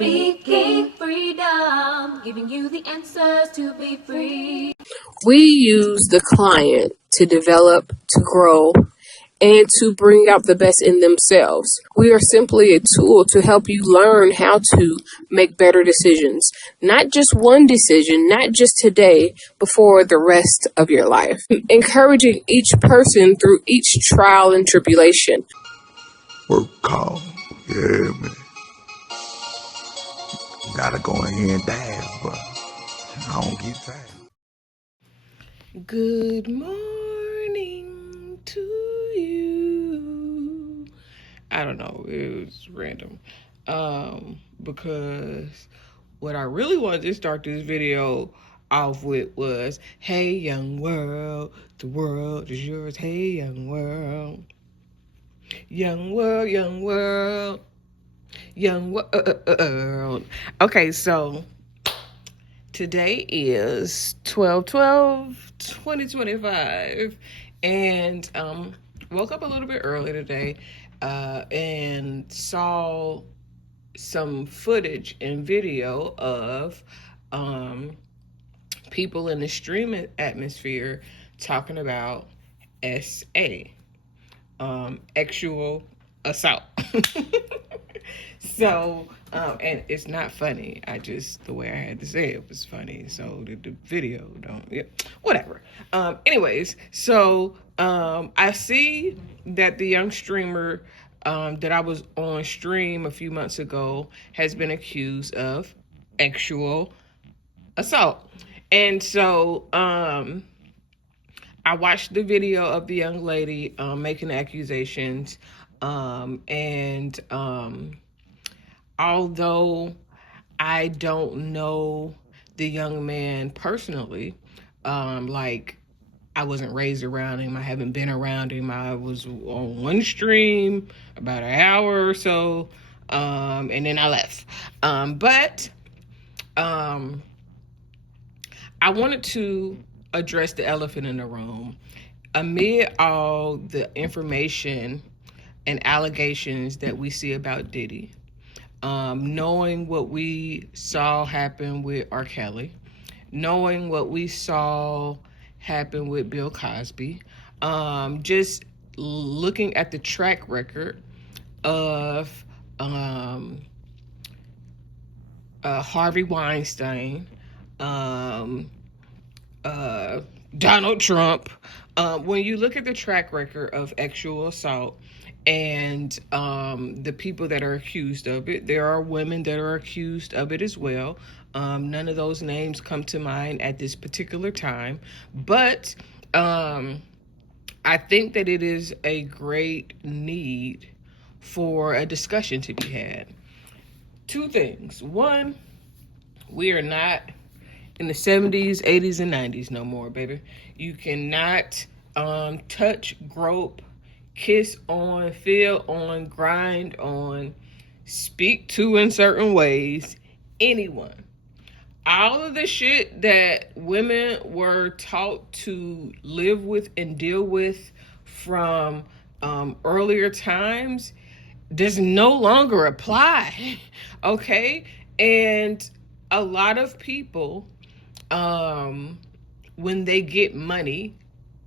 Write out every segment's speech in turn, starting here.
Speaking freedom, giving you the answers to be free. We use the client to develop, to grow, and to bring out the best in themselves. We are simply a tool to help you learn how to make better decisions. Not just one decision, not just today, but for the rest of your life. Encouraging each person through each trial and tribulation. Work call. Yeah, man. Gotta go in here and dance, but I don't get tired. Good morning to you. I don't know, it was random. Because what I really wanted to start this video off with was, hey young world, the world is yours. Hey young world, young world, young world, young world. Okay, so today is 12/12/2025, and woke up a little bit early today and saw some footage and video of people in the streaming atmosphere talking about SA, actual assault. So, and it's not funny. The way I had to say it was funny. So the video whatever. Anyways, so I see that the young streamer that I was on stream a few months ago has been accused of actual assault. And so I watched the video of the young lady making accusations. And although I don't know the young man personally, like I wasn't raised around him, I haven't been around him. I was on one stream about an hour or so, and then I left. But I wanted to address the elephant in the room. Amid all the information and allegations that we see about Diddy, knowing what we saw happen with R. Kelly, knowing what we saw happen with Bill Cosby, just looking at the track record of Harvey Weinstein, Donald Trump. When you look at the track record of actual assault and the people that are accused of it, there are women that are accused of it as well. None of those names come to mind at this particular time, but I think that it is a great need for a discussion to be had. Two things. One, we are not in the 70s, 80s, and 90s no more, baby. You cannot touch, grope, kiss on, feel on, grind on, speak to in certain ways anyone. All of the shit that women were taught to live with and deal with from earlier times does no longer apply. Okay? And a lot of people, when they get money,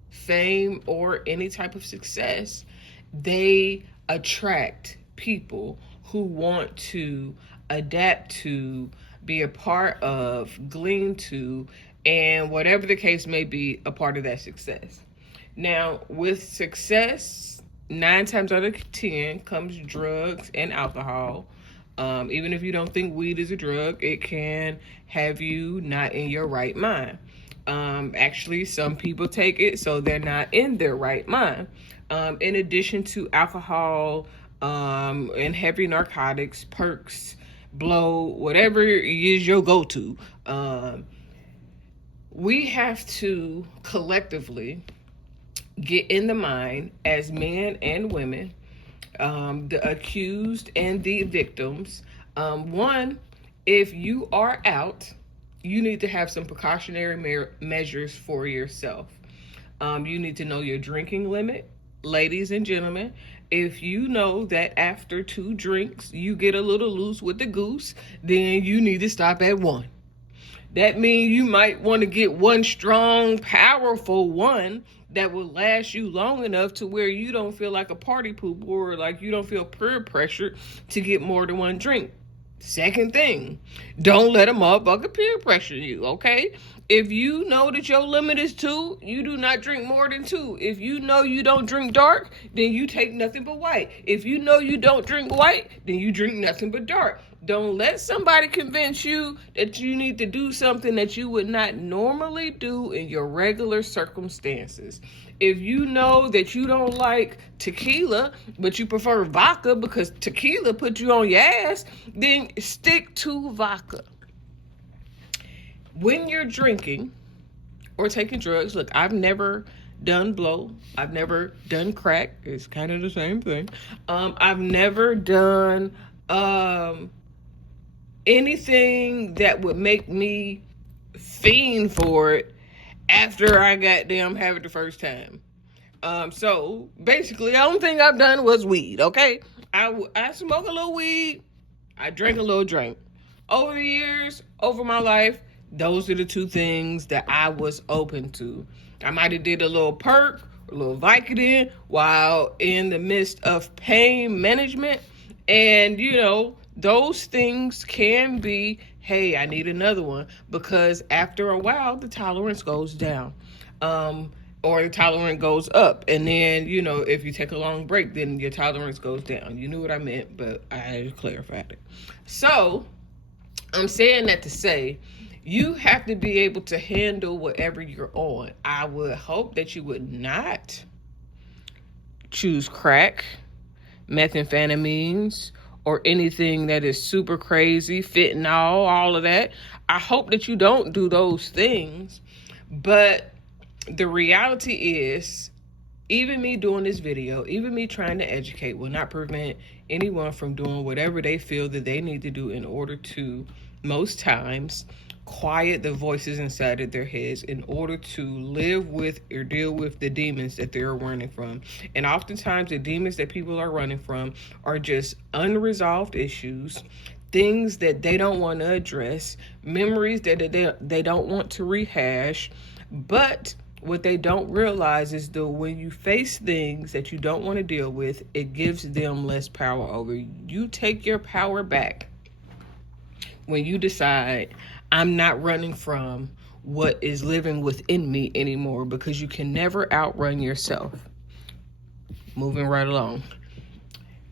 fame, or any type of success, they attract people who want to adapt to, be a part of, glean to, and whatever the case may be, a part of that success. Now, with success, 9 times out of 10 comes drugs and alcohol. Even if you don't think weed is a drug, it can have you not in your right mind. Actually, some people take it so they're not in their right mind. In addition to alcohol and heavy narcotics, perks, blow, whatever is your go-to, we have to collectively get in the mind as men and women, the accused and the victims. One, if you are out, you need to have some precautionary measures for yourself. You need to know your drinking limit, ladies and gentlemen. If you know that after 2 drinks you get a little loose with the goose, then you need to stop at 1. That means you might want to get one strong, powerful one that will last you long enough to where you don't feel like a party pooper, or like you don't feel peer pressured to get more than 1 drink. Second thing, don't let a motherfucker peer pressure you, okay? If you know that your limit is 2, you do not drink more than 2. If you know you don't drink dark, then you take nothing but white. If you know you don't drink white, then you drink nothing but dark. Don't let somebody convince you that you need to do something that you would not normally do in your regular circumstances. If you know that you don't like tequila, but you prefer vodka because tequila put you on your ass, then stick to vodka. When you're drinking or taking drugs, look, I've never done blow. I've never done crack. It's kind of the same thing. I've never done anything that would make me fiend for it after I goddamn have it the first time. So basically, the only thing I've done was weed, okay? I smoke a little weed. I drank a little drink. Over the years, over my life, those are the 2 things that I was open to. I might have did a little perk, a little Vicodin while in the midst of pain management. And, those things can be, hey, I need another one, because after a while, the tolerance goes down. Or the tolerance goes up. And then, if you take a long break, then your tolerance goes down. You knew what I meant, but I clarified it. So, I'm saying that to say, you have to be able to handle whatever you're on. I would hope that you would not choose crack, methamphetamines, or anything that is super crazy, fentanyl, all of that. I hope that you don't do those things. But the reality is, even me doing this video, even me trying to educate will not prevent anyone from doing whatever they feel that they need to do in order to, most times, quiet the voices inside of their heads in order to live with or deal with the demons that they're running from. And oftentimes the demons that people are running from are just unresolved issues, things that they don't want to address, memories that they don't want to rehash. But what they don't realize is that when you face things that you don't want to deal with, it gives them less power over you. You take your power back when you decide, I'm not running from what is living within me anymore, because you can never outrun yourself. Moving right along.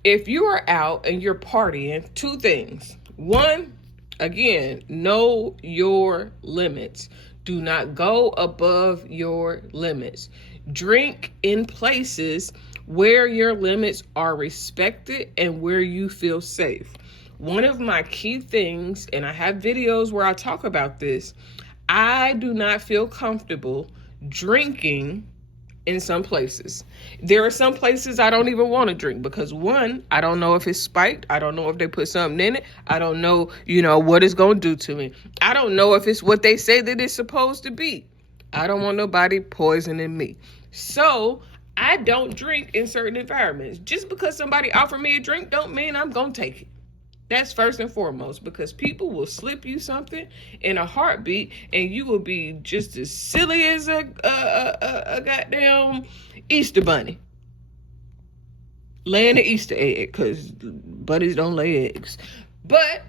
If you are out and you're partying, 2 things. 1, again, know your limits. Do not go above your limits. Drink in places where your limits are respected and where you feel safe. One of my key things, and I have videos where I talk about this, I do not feel comfortable drinking in some places. There are some places I don't even want to drink because, 1, I don't know if it's spiked. I don't know if they put something in it. I don't know, what it's going to do to me. I don't know if it's what they say that it's supposed to be. I don't want nobody poisoning me. So I don't drink in certain environments. Just because somebody offered me a drink don't mean I'm going to take it. That's first and foremost, because people will slip you something in a heartbeat and you will be just as silly as a goddamn Easter bunny laying an Easter egg, because bunnies don't lay eggs. But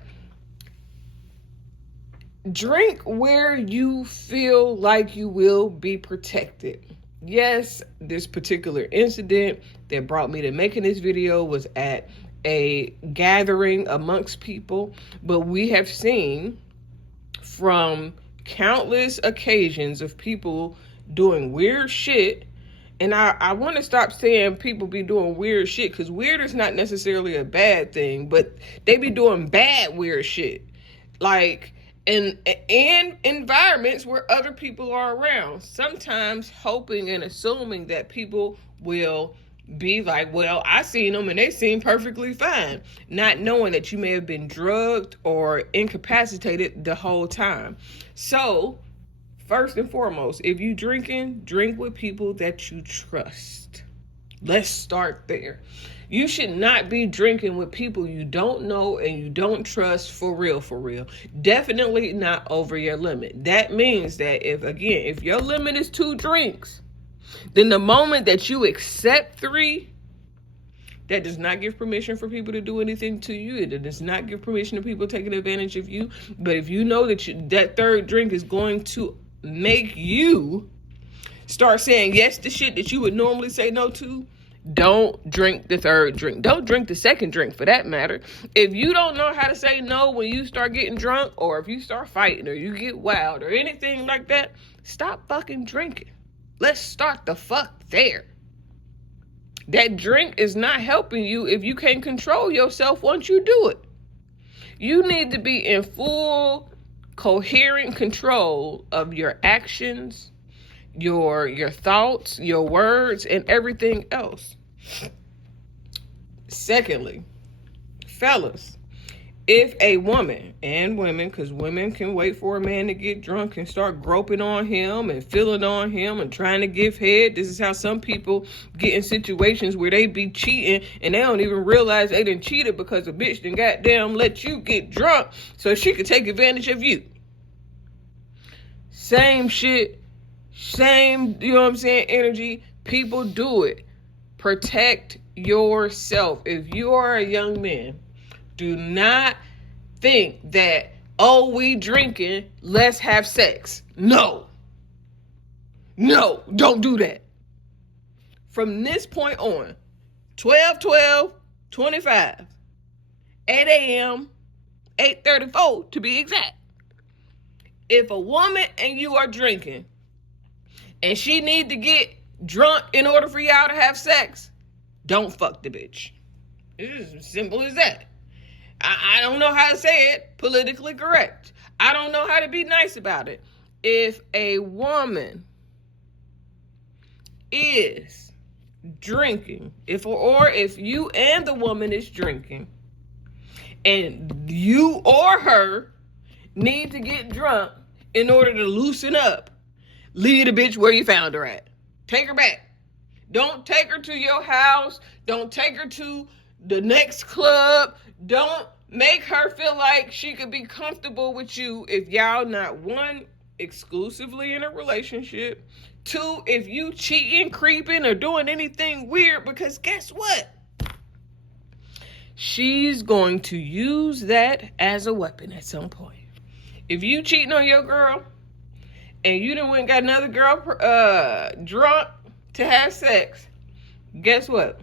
drink where you feel like you will be protected. Yes, this particular incident that brought me to making this video was at a gathering amongst people, but we have seen from countless occasions of people doing weird shit. And I want to stop saying people be doing weird shit, because weird is not necessarily a bad thing, but they be doing bad weird shit, like in environments where other people are around, sometimes hoping and assuming that people will be like, well, I seen them and they seem perfectly fine, not knowing that you may have been drugged or incapacitated the whole time. So first and foremost, if you drinking, drink with people that you trust. Let's start there. You should not be drinking with people you don't know and you don't trust for real, for real. Definitely not over your limit. That means that if your limit is 2 drinks, then the moment that you accept 3, that does not give permission for people to do anything to you. It does not give permission to people taking advantage of you. But if you know that that 3rd drink is going to make you start saying yes to shit that you would normally say no to, don't drink the 3rd drink. Don't drink the 2nd drink for that matter. If you don't know how to say no when you start getting drunk, or if you start fighting, or you get wild, or anything like that, stop fucking drinking. Let's start the fuck there. That drink is not helping you if you can't control yourself once you do it. You need to be in full, coherent control of your actions, your thoughts, your words, and everything else. Secondly, fellas, if a woman, and women, because women can wait for a man to get drunk and start groping on him and feeling on him and trying to give head. This is how some people get in situations where they be cheating and they don't even realize they done cheated because a bitch done goddamn let you get drunk so she could take advantage of you. Same shit, same, you know what I'm saying, energy. People do it. Protect yourself. If you are a young man, do not think that, oh, we drinking, let's have sex. No, don't do that. From this point on, 12/12/25, 8 a.m., 8:34 to be exact. If a woman and you are drinking and she need to get drunk in order for y'all to have sex, don't fuck the bitch. It's as simple as that. I don't know how to say it politically correct. I don't know how to be nice about it. If a woman is drinking, if you and the woman is drinking, and you or her need to get drunk in order to loosen up, leave the bitch where you found her at. Take her back. Don't take her to your house. Don't take her to the next club. Don't make her feel like she could be comfortable with you if y'all not, 1, exclusively in a relationship, 2, if you cheating, creeping, or doing anything weird, because guess what? She's going to use that as a weapon at some point. If you cheating on your girl and you done went and got another girl drunk to have sex, guess what?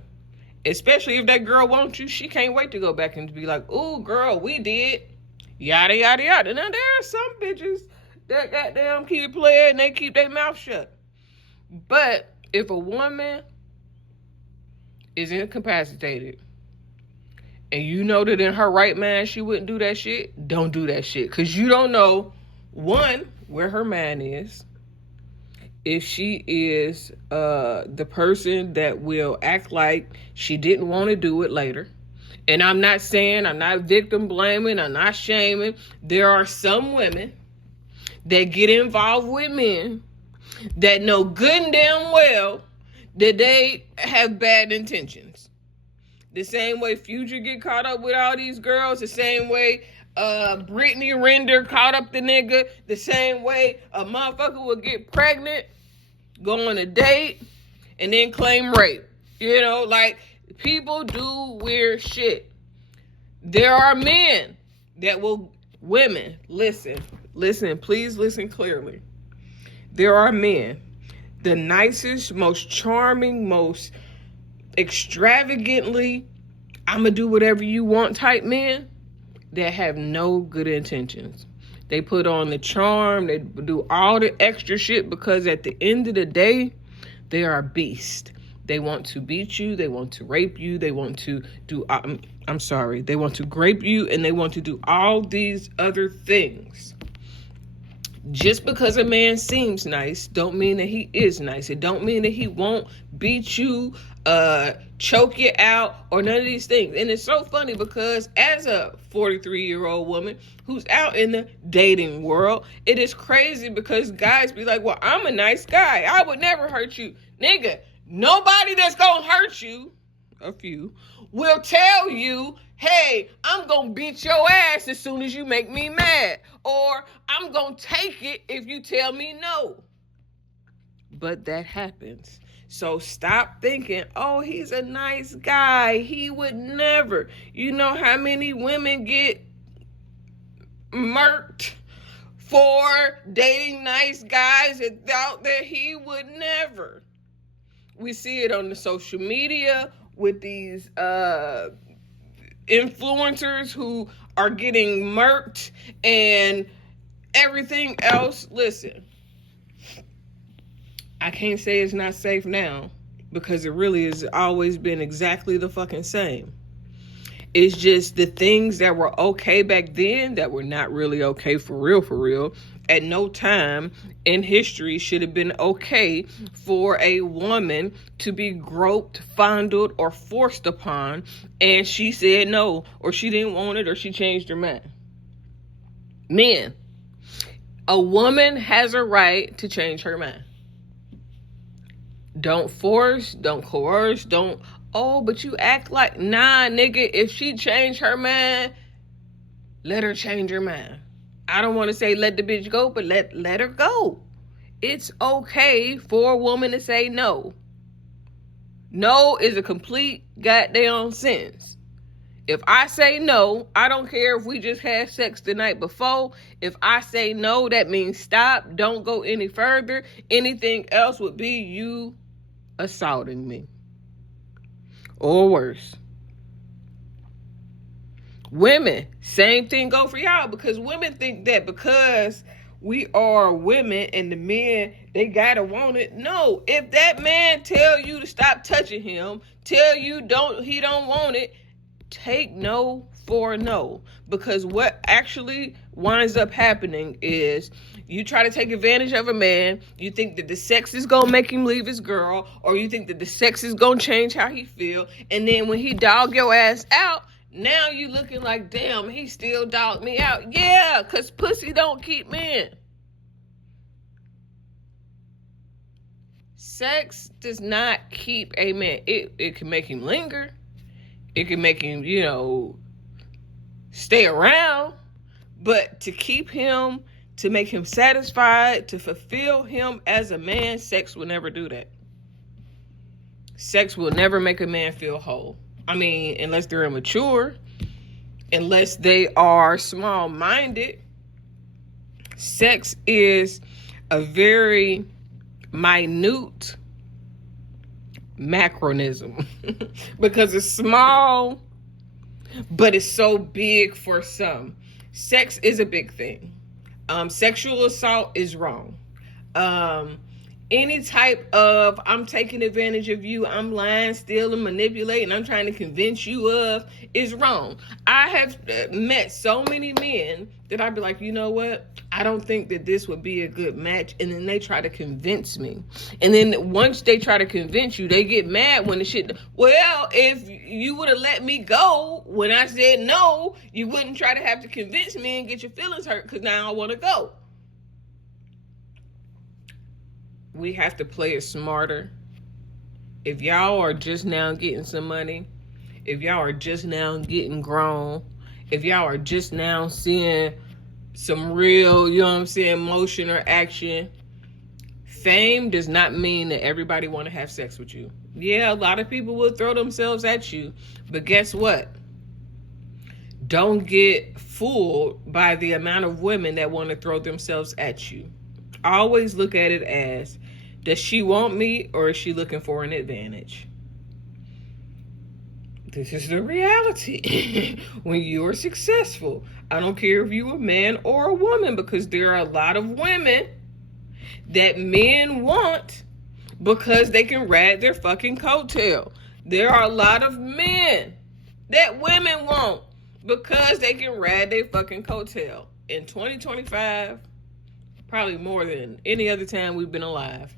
Especially if that girl wants you, she can't wait to go back and be like, ooh, girl, we did. Yada, yada, yada. Now, there are some bitches that goddamn keep it playing and they keep their mouth shut. But if a woman is incapacitated and you know that in her right mind she wouldn't do that shit, don't do that shit. Because you don't know, 1, where her mind is. If she is the person that will act like she didn't want to do it later. And I'm not victim blaming, I'm not shaming. There are some women that get involved with men that know good and damn well that they have bad intentions. The same way Future get caught up with all these girls, the same way Brittany Render caught up the nigga, the same way a motherfucker will get pregnant, go on a date, and then claim rape. You know, like, people do weird shit. There are men that will, women, listen, please listen clearly. There are men, the nicest, most charming, most extravagantly, I'ma do whatever you want type men, that have no good intentions. They put on the charm, they do all the extra shit because at the end of the day, they are a beast. They want to beat you, they want to rape you, they want to do, they want to grape you, and they want to do all these other things. Just because a man seems nice don't mean that he is nice. It don't mean that he won't beat you, choke you out, or none of these things. And it's so funny because as a 43-year-old woman who's out in the dating world, it is crazy because guys be like, well, I'm a nice guy, I would never hurt you. Nigga, nobody that's gonna hurt you a few, will tell you, hey, I'm going to beat your ass as soon as you make me mad. Or I'm going to take it if you tell me no. But that happens. So stop thinking, oh, he's a nice guy. He would never. You know how many women get murked for dating nice guys and thought that he would never. We see it on the social media with these influencers who are getting murked and everything else. Listen, I can't say it's not safe now because it really has always been exactly the fucking same. It's just the things that were okay back then that were not really okay for real. At no time in history should have been okay for a woman to be groped, fondled, or forced upon, and she said no, or she didn't want it, or she changed her mind. Men, a woman has a right to change her mind. Don't force, don't coerce, don't, oh, but you act like, nah, nigga, if she changed her mind, let her change her mind. I don't want to say let the bitch go, but let her go. It's okay for a woman to say no. No is a complete goddamn sentence. If I say no, I don't care if we just had sex the night before. If I say no, that means stop, don't go any further. Anything else would be you assaulting me. Or worse. Women, same thing go for y'all, because women think that because we are women and the men, they gotta want it. No, if that man tell you to stop touching him, tell you he don't want it, take no for no. Because what actually winds up happening is you try to take advantage of a man, you think that the sex is gonna make him leave his girl, or you think that the sex is gonna change how he feel, and then when he dog your ass out, now you looking like, damn, he still dogged me out. Yeah, because pussy don't keep men. Sex does not keep a man. It can make him linger. It can make him, stay around. But to keep him, to make him satisfied, to fulfill him as a man, sex will never do that. Sex will never make a man feel whole. I mean, unless they're immature, unless they are small-minded. Sex is a very minute macronism because it's small, but it's so big for some. Sex is a big thing. Sexual assault is wrong. Any type of I'm taking advantage of you, I'm lying, stealing, manipulating, I'm trying to convince you of is wrong. I have met so many men that I'd be like, you know what? I don't think that this would be a good match. And then they try to convince me. And then once they try to convince you, they get mad when the shit, well, if you would have let me go when I said no, you wouldn't try to have to convince me and get your feelings hurt because now I want to go. We have to play it smarter. If y'all are just now getting some money, if y'all are just now getting grown, if y'all are just now seeing some real, motion or action, fame does not mean that everybody want to have sex with you. Yeah, a lot of people will throw themselves at you, but guess what? Don't get fooled by the amount of women that want to throw themselves at you. Always look at it as, does she want me or is she looking for an advantage? This is the reality. When you are successful, I don't care if you're a man or a woman, because there are a lot of women that men want because they can ride their fucking coattail. There are a lot of men that women want because they can ride their fucking coattail. In 2025, probably more than any other time we've been alive,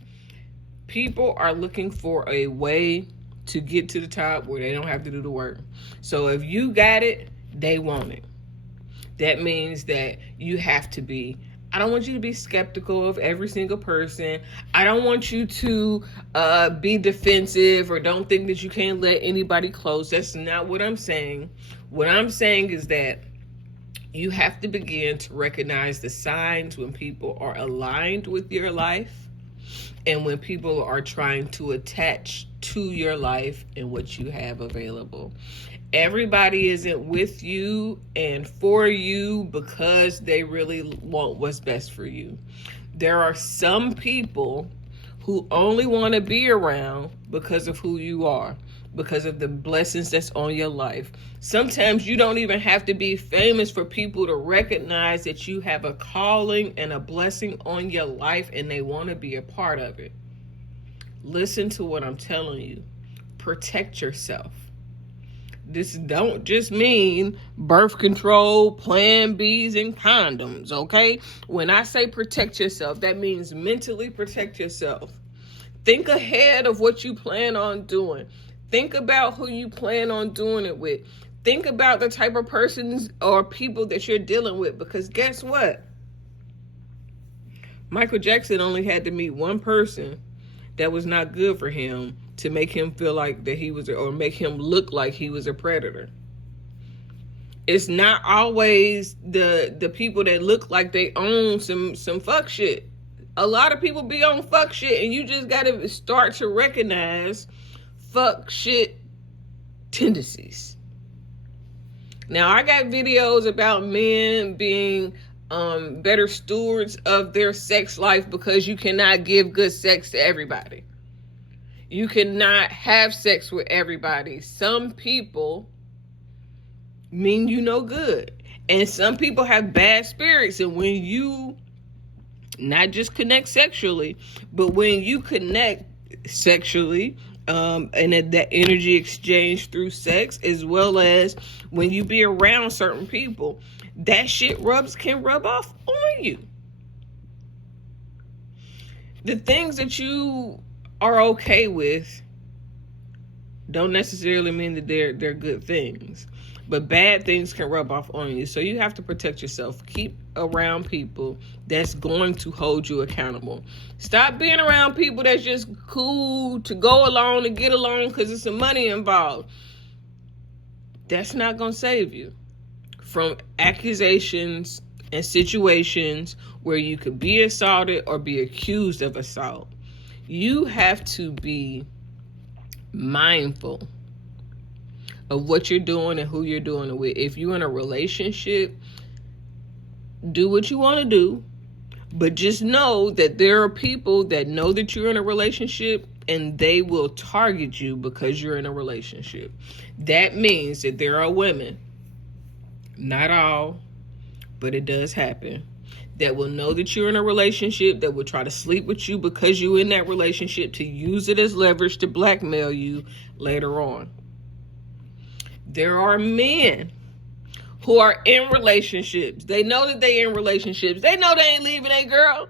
people are looking for a way to get to the top where they don't have to do the work. So if you got it, they want it. That means that you have to be I don't want you to be skeptical of every single person. I don't want you to be defensive or don't think that you can't let anybody close. That's not what I'm saying. What I'm saying is that you have to begin to recognize the signs when people are aligned with your life and when people are trying to attach to your life and what you have available. Everybody isn't with you and for you because they really want what's best for you. There are some people who only want to be around because of who you are, because of the blessings that's on your life. Sometimes you don't even have to be famous for people to recognize that you have a calling and a blessing on your life and they want to be a part of it. Listen to what I'm telling you. Protect yourself. This don't just mean birth control, Plan Bs, and condoms, okay? When I say protect yourself, that means mentally protect yourself. Think ahead of what you plan on doing. Think about who you plan on doing it with. Think about the type of persons or people that you're dealing with, because guess what? Michael Jackson only had to meet one person that was not good for him to make him feel like that he was, or make him look like he was a predator. It's not always the people that look like they own some fuck shit. A lot of people be on fuck shit, and you just gotta start to recognize fuck shit tendencies. Now, I got videos about men being better stewards of their sex life because you cannot give good sex to everybody. You cannot have sex with everybody. Some people mean you no good. And some people have bad spirits. And when you not just connect sexually, but when you connect sexually, and that energy exchange through sex, as well as when you be around certain people, that shit can rub off on you. The things that you are okay with don't necessarily mean that they're good things, but bad things can rub off on you. So you have to protect yourself. Keep around people that's going to hold you accountable. Stop being around people that's just cool to go along and get along because there's some money involved. That's not going to save you from accusations and situations where you could be assaulted or be accused of assault. You have to be mindful of what you're doing and who you're doing it with. If you're in a relationship, do what you want to do, but just know that there are people that know that you're in a relationship and they will target you because you're in a relationship. That means that there are women, not all, but it does happen, that will know that you're in a relationship, that will try to sleep with you because you're in that relationship to use it as leverage to blackmail you later on. There are men who are in relationships. They know that they in relationships. They know they ain't leaving a girl,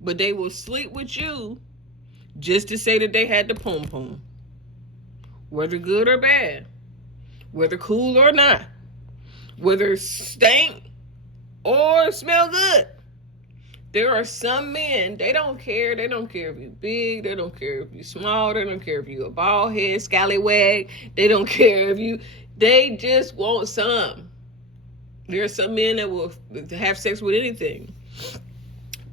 but they will sleep with you just to say that they had the pom pom. Whether good or bad, whether cool or not, whether stink or smell good. There are some men, they don't care. They don't care if you're big. They don't care if you're small. They don't care if you're a bald head, scallywag. They don't care if you, they just want some. There are some men that will have sex with anything.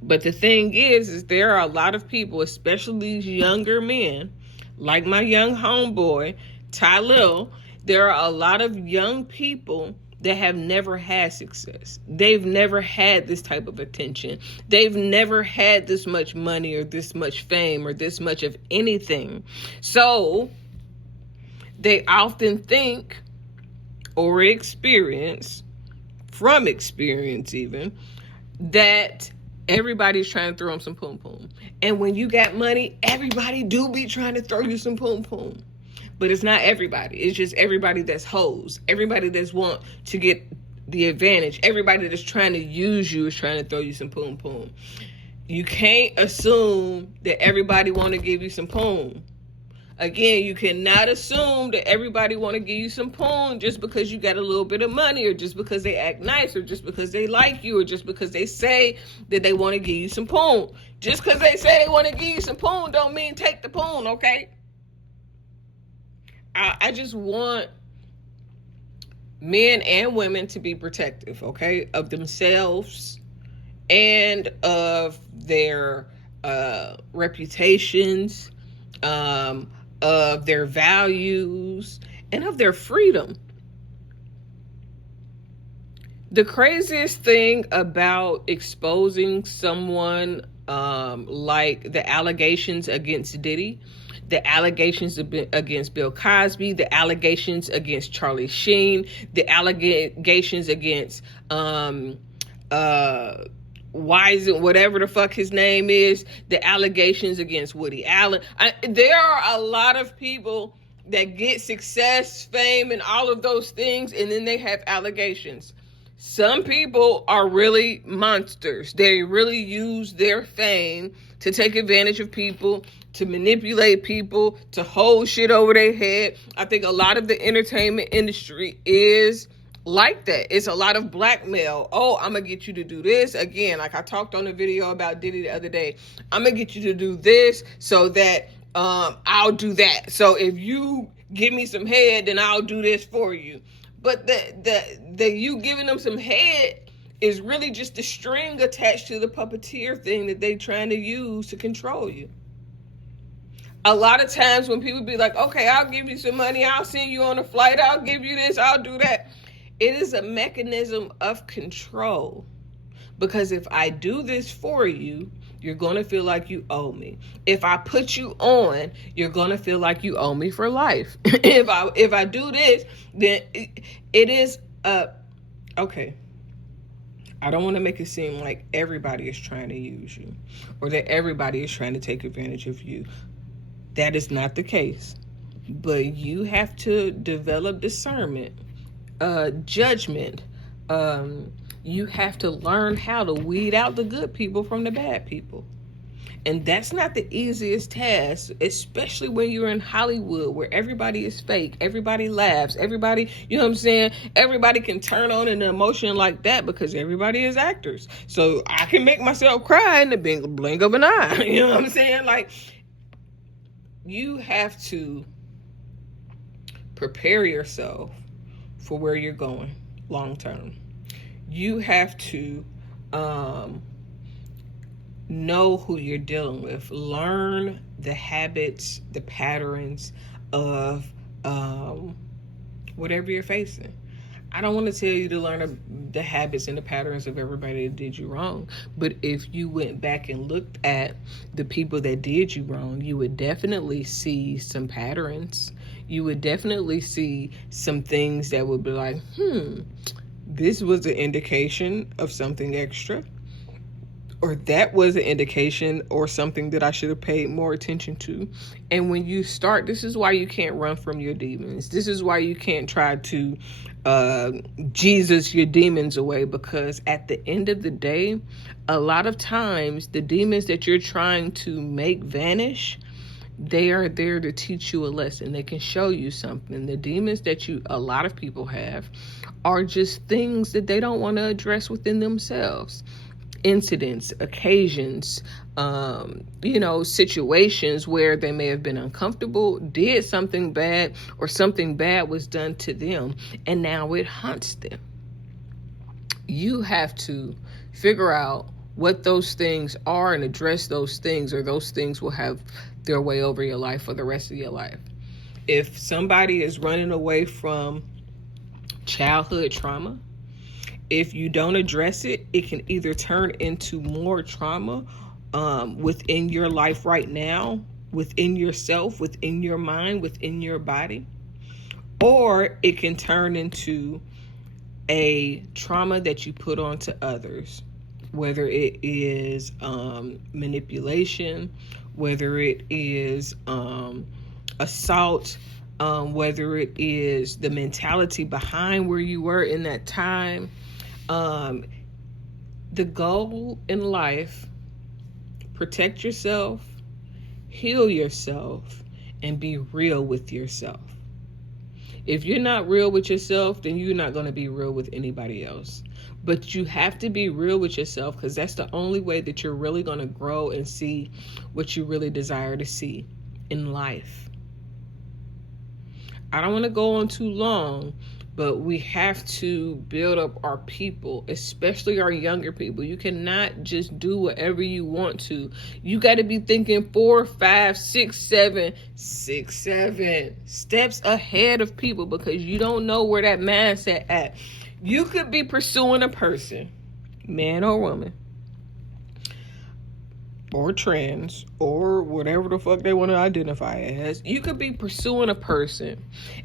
But the thing is there are a lot of people, especially these younger men, like my young homeboy, Tylil. There are a lot of young people that have never had success. They've never had this type of attention. They've never had this much money or this much fame or this much of anything. So they often think or experience, from experience even, that everybody's trying to throw them some poom poom. And when you got money, everybody do be trying to throw you some poom poom. But it's not everybody. It's just everybody that's hoes. Everybody that's want to get the advantage. Everybody that's trying to use you is trying to throw you some poom poom. You can't assume that everybody want to give you some poom. Again, you cannot assume that everybody want to give you some poon just because you got a little bit of money, or just because they act nice, or just because they like you, or just because they say that they want to give you some poon. Just because they say they want to give you some poon don't mean take the poon, okay? I just want men and women to be protective, okay, of themselves and of their reputations, of their values, and of their freedom. The craziest thing about exposing someone, like the allegations against Diddy, the allegations against Bill Cosby, the allegations against Charlie Sheen, the allegations against Wise, whatever the fuck his name is, the allegations against Woody Allen. There are a lot of people that get success, fame, and all of those things, and then they have allegations. Some people are really monsters. They really use their fame to take advantage of people, to manipulate people, to hold shit over their head. I think a lot of the entertainment industry is like that. It's a lot of blackmail. Oh, I'm gonna get you to do this. Again, like I talked on a video about Diddy the other day, I'm gonna get you to do this so that I'll do that. So if you give me some head, then I'll do this for you. But the you giving them some head is really just a string attached to the puppeteer thing that they trying to use to control you. A lot of times when people be like, okay, I'll give you some money, I'll send you on a flight, I'll give you this, I'll do that. It is a mechanism of control. Because if I do this for you, you're going to feel like you owe me. If I put you on, you're going to feel like you owe me for life. If I do this, then it is okay. I don't want to make it seem like everybody is trying to use you, or that everybody is trying to take advantage of you. That is not the case. But you have to develop discernment, judgment. You have to learn how to weed out the good people from the bad people. And that's not the easiest task, especially when you're in Hollywood, where everybody is fake, everybody laughs, everybody, you know what I'm saying? Everybody can turn on an emotion like that because everybody is actors. So I can make myself cry in the blink of an eye. You know what I'm saying? Like, you have to prepare yourself for where you're going long term. You have to know who you're dealing with. Learn the habits, the patterns of whatever you're facing. I don't want to tell you to learn the habits and the patterns of everybody that did you wrong. But if you went back and looked at the people that did you wrong, you would definitely see some patterns. You would definitely see some things that would be like, this was an indication of something extra. Or that was an indication or something that I should have paid more attention to. And when you start, this is why you can't run from your demons. This is why you can't try to Jesus your demons away, because at the end of the day, a lot of times the demons that you're trying to make vanish, they are there to teach you a lesson. They can show you something. The demons that a lot of people have are just things that they don't want to address within themselves. Incidents, occasions, situations where they may have been uncomfortable, did something bad, or something bad was done to them, and now it haunts them. You have to figure out what those things are and address those things, or those things will have their way over your life for the rest of your life. If somebody is running away from childhood trauma, if you don't address it, it can either turn into more trauma within your life right now, within yourself, within your mind, within your body, or it can turn into a trauma that you put onto others, whether it is manipulation, whether it is assault, whether it is the mentality behind where you were in that time. The goal in life, protect yourself, heal yourself, and be real with yourself. If you're not real with yourself, then you're not going to be real with anybody else. But you have to be real with yourself, because that's the only way that you're really going to grow and see what you really desire to see in life. I don't want to go on too long, but we have to build up our people, especially our younger people. You cannot just do whatever you want to. You got to be thinking 4, 5, 6, 7 steps ahead of people, because you don't know where that mindset at. You could be pursuing a person, man or woman, or trans, or whatever the fuck they want to identify as. You could be pursuing a person,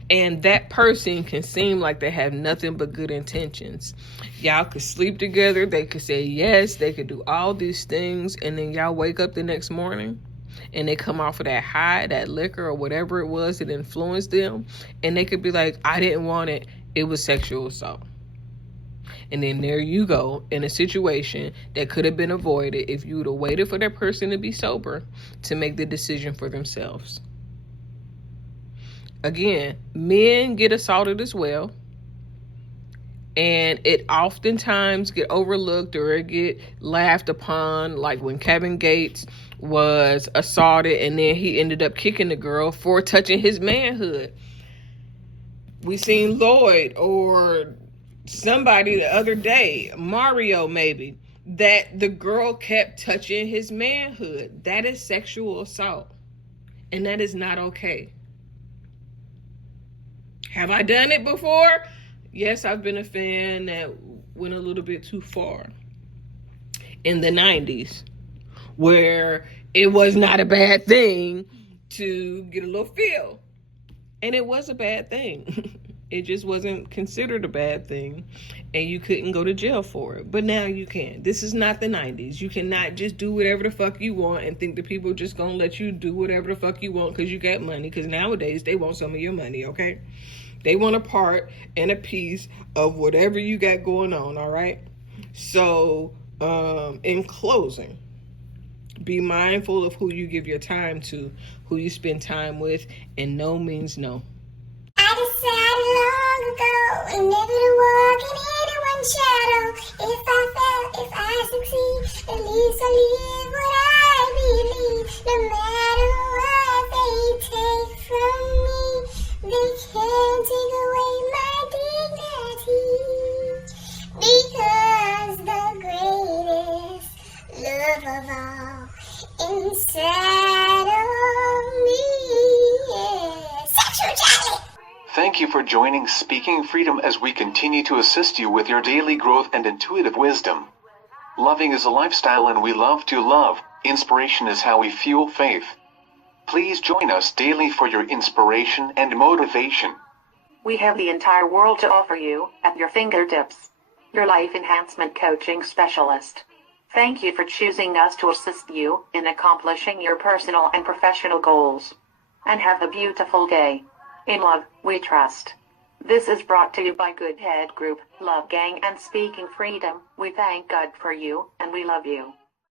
and that person can seem like they have nothing but good intentions. Y'all could sleep together, they could say yes, they could do all these things, and then y'all wake up the next morning and they come off of that high, that liquor or whatever it was that influenced them, and they could be like, I didn't want it, it was sexual assault. And then there you go, in a situation that could have been avoided if you would have waited for that person to be sober to make the decision for themselves. Again, men get assaulted as well. And it oftentimes get overlooked or it get laughed upon, like when Kevin Gates was assaulted and then he ended up kicking the girl for touching his manhood. We seen Lloyd or somebody the other day, Mario maybe, that the girl kept touching his manhood. That is sexual assault, and that is not okay. Have I done it before? Yes, I've been a fan that went a little bit too far in the 90s, where it was not a bad thing to get a little feel, and it was a bad thing. It just wasn't considered a bad thing, and you couldn't go to jail for it. But now you can. This is not the 90s. You cannot just do whatever the fuck you want and think that people just gonna let you do whatever the fuck you want because you got money. Because nowadays, they want some of your money, okay? They want a part and a piece of whatever you got going on, all right? So, in closing, be mindful of who you give your time to, who you spend time with, and no means no. I decided long ago never to walk in anyone's shadow. If I fail, if I succeed, at least I live what I believe. No matter what they take from me, they can't take away my dignity. Because the greatest love of all inside of me is sexuality. Thank you for joining Speaking Freedom as we continue to assist you with your daily growth and intuitive wisdom. Loving is a lifestyle and we love to love. Inspiration is how we fuel faith. Please join us daily for your inspiration and motivation. We have the entire world to offer you at your fingertips. Your life enhancement coaching specialist. Thank you for choosing us to assist you in accomplishing your personal and professional goals. And have a beautiful day. In love, we trust. This is brought to you by Good Head Group, Love Gang, and Speaking Freedom. We thank God for you, and we love you.